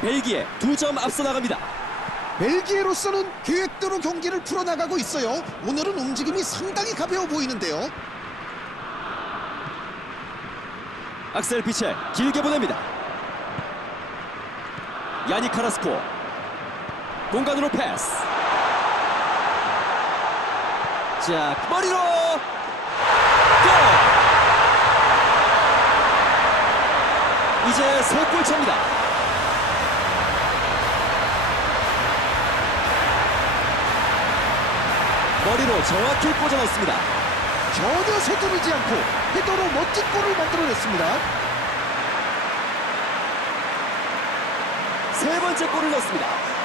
벨기에 두 점 앞서 나갑니다. 벨기에로서는 계획대로 경기를 풀어나가고 있어요. 오늘은 움직임이 상당히 가벼워 보이는데요. 악셀 피첼 길게 보냅니다. 야니 카라스코 공간으로 패스. 자 머리로 골. 이제 세골 차입니다. 머리로 정확히 꽂아 넣습니다. 전혀 서두르지 않고 헤더로 멋진 골을 만들어냈습니다. 세 번째 골을 넣습니다.